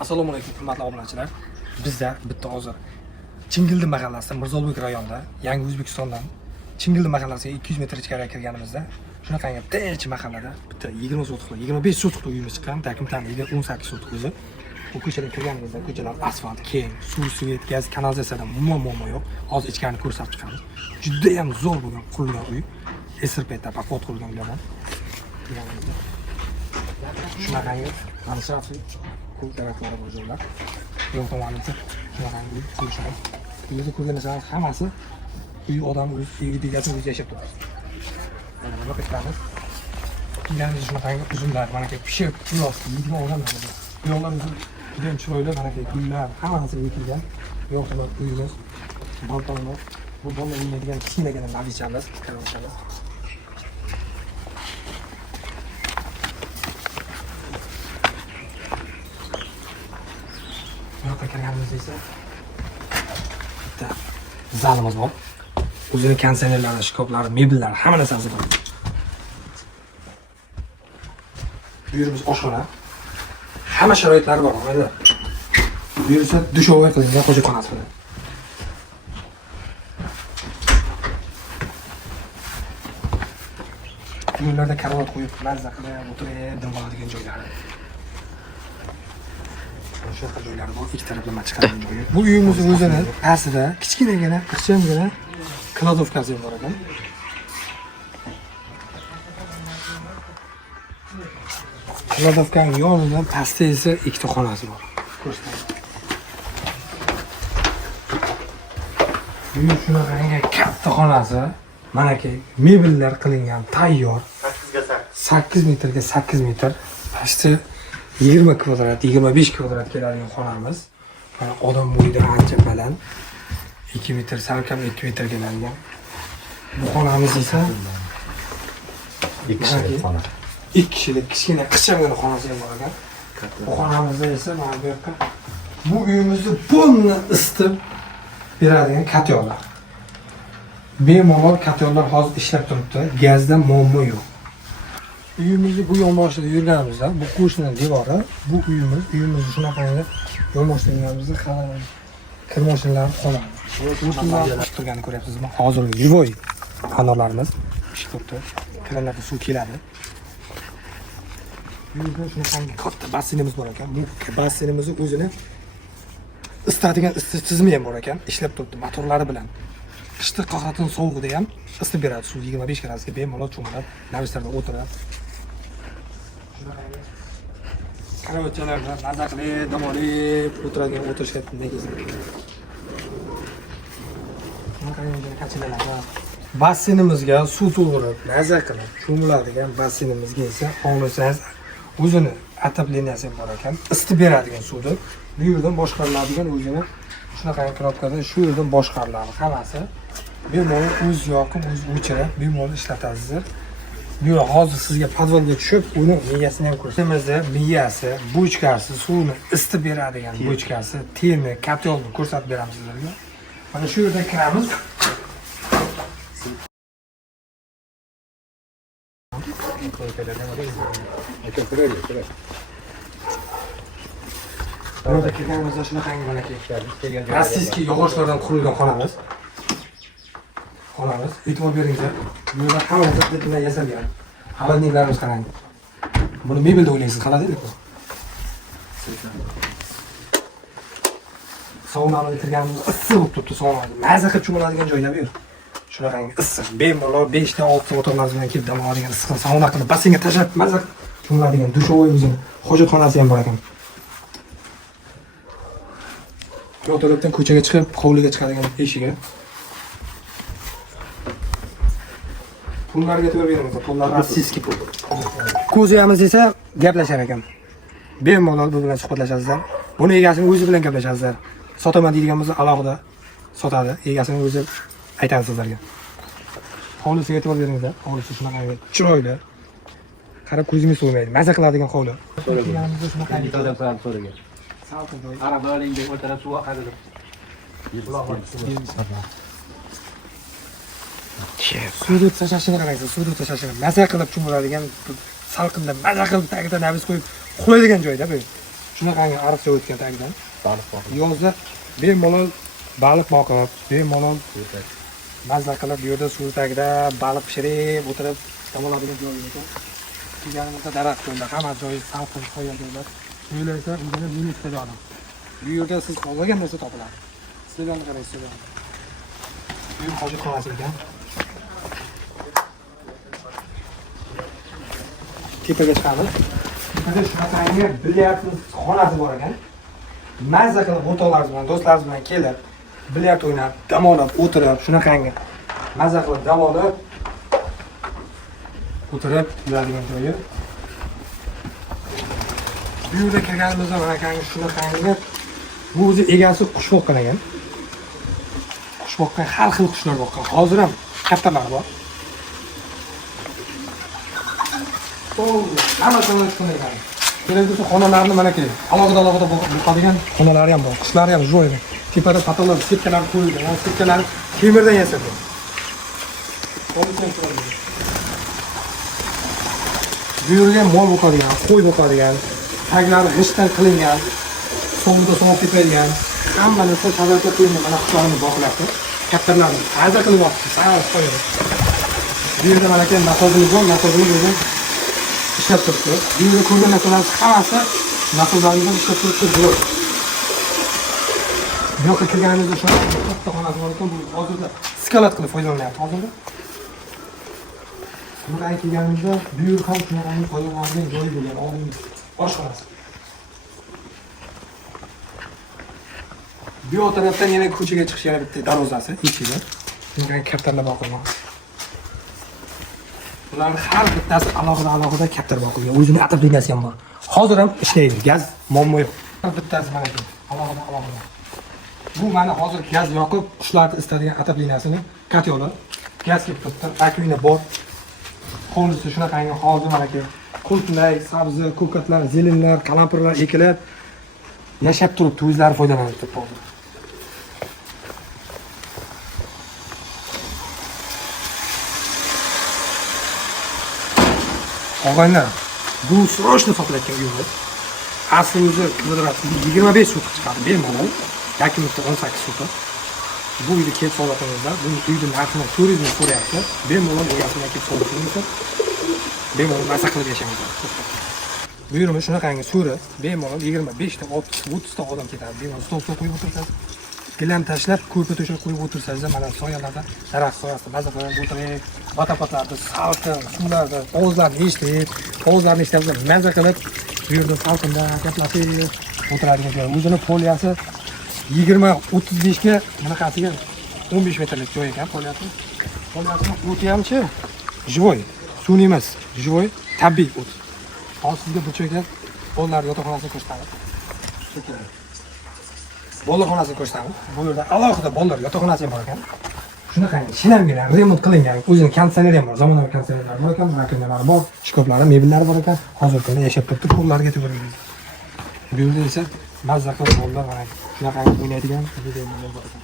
Assalomu alaykum hurmatli obunachilar. Bizda bitta hozir Chingildi mahallasida Mirzobek rayonida Yangi O'zbekistondan Chingildi mahallasiga 200 metr ichkariga kirganimizda shunaqangi tinch mahallada bitta 20 sotixli, 25 sotixli uyimiz chiqqan. Takim tanlaydi 18 sotix o'zi. Bu ko'chaga kirganimizda ko'chalar asfalt, keng, suv, svet, gaz, kanalizatsiyadan muammo yo'q. Hozir ichkarini ko'rsatib chiqamiz. Juda ham zo'r bo'lgan qurilgan uy. Esirpetda pakot qurilgan uylardan. Shunaqangi anshafi ko'p daraxtlar bor joylar. Yo'q tomonida shunaqangi uy ko'rishadi. Uyni ko'rgan narsalar hammasi uy odam o'z evigacha o'zi yashab turadi. Mana bu qitamiz. Uylarimiz shunaqangi uzunlar, mana bu pishib, quyosh, yig'ma odamlar. Yo'llar uzun, juda ham chiroyli, mana bu gullar hammasi ekilgan. Yo'q tomon uyimiz, balkonlar. Bu bo'lma o'ynaydigan kichkinagina navichamiz, karavotamiz. Yo'qqa kirganimizda esa bitta zalimiz bor. O'zining konditsionerlari, shkaflari, mebellari, hamma narsasi bor. Bu yerimiz oshxona. Hamma sharoitlari bor, mayli. Bu yer esa dushovvoy qilingan hojatxonasi. Bu yerlarda karavot qo'yib, mazza qilib o'tirib, dam oladigan joylari. Shunaqa joylari bor, ikki taraflama chiqadigan joyi. Bu uyimizning o'zini aslida kichkinagina, ixchamgina kladovkasi bor ekan. Kladovkaning yonidan pastda esa ikkita xonasi bor. Ko'rsataman. Bu shunaqangi katta xonasi, mana ki mebellar qilingan, tayyor. 8 metrga 8 metr. Pasti 20 kvadrat, 25 kvadrat keladigan xonamiz. Mana odam bo'yidan ancha baland. 2 metr, salkam 2 metr keladigan. Bu xonamiz esa 2 kishilik xona. 2 kishilik kichkina qishamgina xonasi ham bor ekan. Bu xonamizda esa mana bu yoqqa bu uyimizni polni isitib beradigan katyollar. Bemalol katyollar hozir ishlab turibdi. Gazdan muammo yo'q. Uyimizni bu yonboshida yurganimizda, bu qo'shnining devori, bu uyimiz shunaqangi yonboshida yurganimizda hali kir mashinalar qoladi. O'shanlar turganini ko'ryapsizmi? Hozir jivoy xonlarimiz pishib turibdi. Kirlarga suv keladi. Uyimizda shunaqangi katta basseynimiz bor ekan. Bu basseynimizni o'zini isitadigan isitish tizimi ham bor ekan. Ishlab turibdi motorlari bilan. Qishda qahratin sovug'ida ham isitib beradi. Suv 25 gradusga bemalol cho'milib, navislarda o'tiradi. Karavotchalarda mazza qilib, dam olib o'tiradigan o'tirishga negizib. Basseynimizga suv to'g'irib, mazza qilib, cho'miladigan basseynimizga esa hovlisangiz o'zini atapleniyasi ham bor ekan. Isitib beradigan suvni bu yerdan boshqariladigan o'zini shunaqa knopkada shu yerdan boshqariladi hammasi. Bemalol o'z yoqib, o'z o'chirib, bemalol ishlatasizlar. Bu hozir sizga podvalga tushib, uni miyasini ham ko'rsamizda, miyasi, bochkasi, suvni isitib beradigan bochkasi, teni, katyolni ko'rsatib beramiz sizlarga. Mana shu yerda kiramiz. Burada kirganimizda shunaqangi malaka rossiyskiy yog'ochlardan qurilgan xonamiz. E'tibor beringlar. Bu yerda hamma narsa bilan yasalgan. Xaladniklarimiz qarang. Buni mebel deb o'ylaysiz, xaladnik bu. Saunani kirganimizda issiq bo'lib turibdi saunani. Mazza qilib cho'miladigan joyda bu yer. Shunaqangi issiq, bemalol 5 ta 6 ta motorlar bilan kelib dam oladigan issiq sauna qilib basseynga tashlab mazza cho'miladigan dushovvoy o'zini hojatxonasi ham bor ekan. Bu tarafdan ko'chaga chiqib, hovliga chiqadigan eshigi. Pullarga e'tibor beramiz. Pullar rossiyskiy pul. Ko'zayamiz esa gaplashar ekan. Bemalol bu bilan suhbatlashasizlar. Buni egasini o'zi bilan gaplashasizlar. Sotaman deydigan bo'lsa alohida sotadi. Egasini o'zi aytadi sizlarga. Hovlisiga e'tibor beringlar. Hovlisi shunaqa chiroyli. Qarab ko'zingiz so'ymaydi. Mazza qiladigan hovli. So'ragan. Arabalarning o'rtada suv oqadi. Suvni tashashini qaraysiz, suvni tashashini mazza qilib cho'miladigan, salqinda mazza qilib tagida nabis qo'yib uxlaydigan joyda bu. Shunaqangi ariqcha o'tgan tagidan. Baliq boqib. Yozda bemalol baliq boqib, bemalol mazza qilib, bu yerda suv tagida baliq pishirib, o'tirib dam oladigan joy ekan. Kelganimizda daraxt yo'lda, hamma joyi salqin qo'ygan joylar. Bu yerlar esa o'zini minutda joylar. Bu yerda siz xohlagan narsa topiladi. Sizlarni qaraysiz. Bu hojatxonasi ekan. Tepaga chiqamiz. Tepada shunaqangi bilyard xonasi bor ekan. Mazza qilib o'rtoqlaringiz bilan, do'stlaringiz bilan kelib, bilyard o'ynab, dam olib, o'tirib, shunaqangi mazza qilib dam olib o'tirib yuradigan joyi. Bu yerga kirganimizda manaqangi shunaqangi bu o'zi egasi qush boqqan ekan. Qush boqqan, har xil qushlar boqqan. Hozir ham kattalar bor. Hammasini tushunayman. Keladigan xonalarni mana keling. Alohida boqadigan xonalari ham bor. Qishlari ham joy ekan. Tepada patolar, sitkalar qo'yilgan. Yani sitkalar temirdan yasalgan. Bu yerga mol boqadigan, qo'y boqadigan, taglari g'ishtdan qilingan, so'ngda so'ngib ketadigan, hamma narsa sharoitga qilingan mana qushlarni boqilyapti. Kattalarni ta'za qilib olibdi, sal qo'yadi. Bu yerda mana keling nasozimiz bor, nasozimiz o'zi ishlab turibdi. Bu yerda ko'rgan narsalar hammasi nasozlarimizdan ishlab turibdi. Bu yoqqa kirganimizda shu katta xonasi bor ekan, bu hozirda skalat qilib foydalanyapti hozirda. Bunga kelganimizda bu yer ham shunaqangi foydalanadigan joyi bo'lgan, oldingi oshxonasi. Bu yoq tarafdan yana ko'chaga chiqish yana bitta darvozasi ichida. Shunaqangi kaptarlar boqilgan. Ularning har bittasi alohida kaptar boqilgan. O'zining atab liniyasi ham bor. Hozir ham ishlaydi. Gaz muammo yo'q. Har bittasi mana shu. Alohida. Bu mana hozir gaz yoqib, qushlarni istadigan atab liniyasini katyoli gaz kelib turibdi. Akvina bor. Hovlisi shunaqangi hozir mana ke qultlar, sabzi, ko'katlar, zelinlar, qalampirlar ekilib yashab turibdi, o'zlari foydalanib turibdi. Og'aylar, bu srochni sotilayotgan uy. Asli o'zi kvadrati 25 so'q chiqadi, bemalol. Yoki 18 so'q. Bu uyni kelib so'ratingizda, bu uyni narxini turizm so'rayapti. Bemalol egasini kelib so'ratingizda, bemalol narsa qilib yashaymiz. Bu yerimiz shunaqangi so'ri, bemalol 25 ta, 30 ta odam ketadi. Bemalol stol qo'yib o'tirsangiz, gilam tashlab, ko'rpa to'shab qo'yib o'tirsangiz, mana soyalarda, daraxt soyasida mazza qilib o'tirib, vatapatlarda, salqin suvlarda ovozlarni eshitib, ovozlarni eshitib, mazza qilib, bu yerda salqinda gaplashib o'tiradigan joy. O'zini poliyasi 20-35 ga bunaqasiga 15 metrlik joy ekan poliyasi. Poliyasini o'ti hamchi живой, sun'iy emas, живой, tabiiy o't. Hozir sizga bu joyga bolalar yotoqxonasini ko'rsataman. Bolalar xonasini ko'rsataman. Bu yerda alohida bolalar yotoqxonasi ham bor ekan. Shunaqangi shinamgina remont qilingan, o'zining konditsioneri ham bor, zamonaviy konditsionerlar bor ekan, rakovinalar bor, shkoflari, mebellari bor ekan. Hozir kunda yashab turibdi, qo'llariga tegirmaydi. Bu yerda esa mazza qilib bolalar mana shunaqangi o'ynaydigan videolar bor ekan.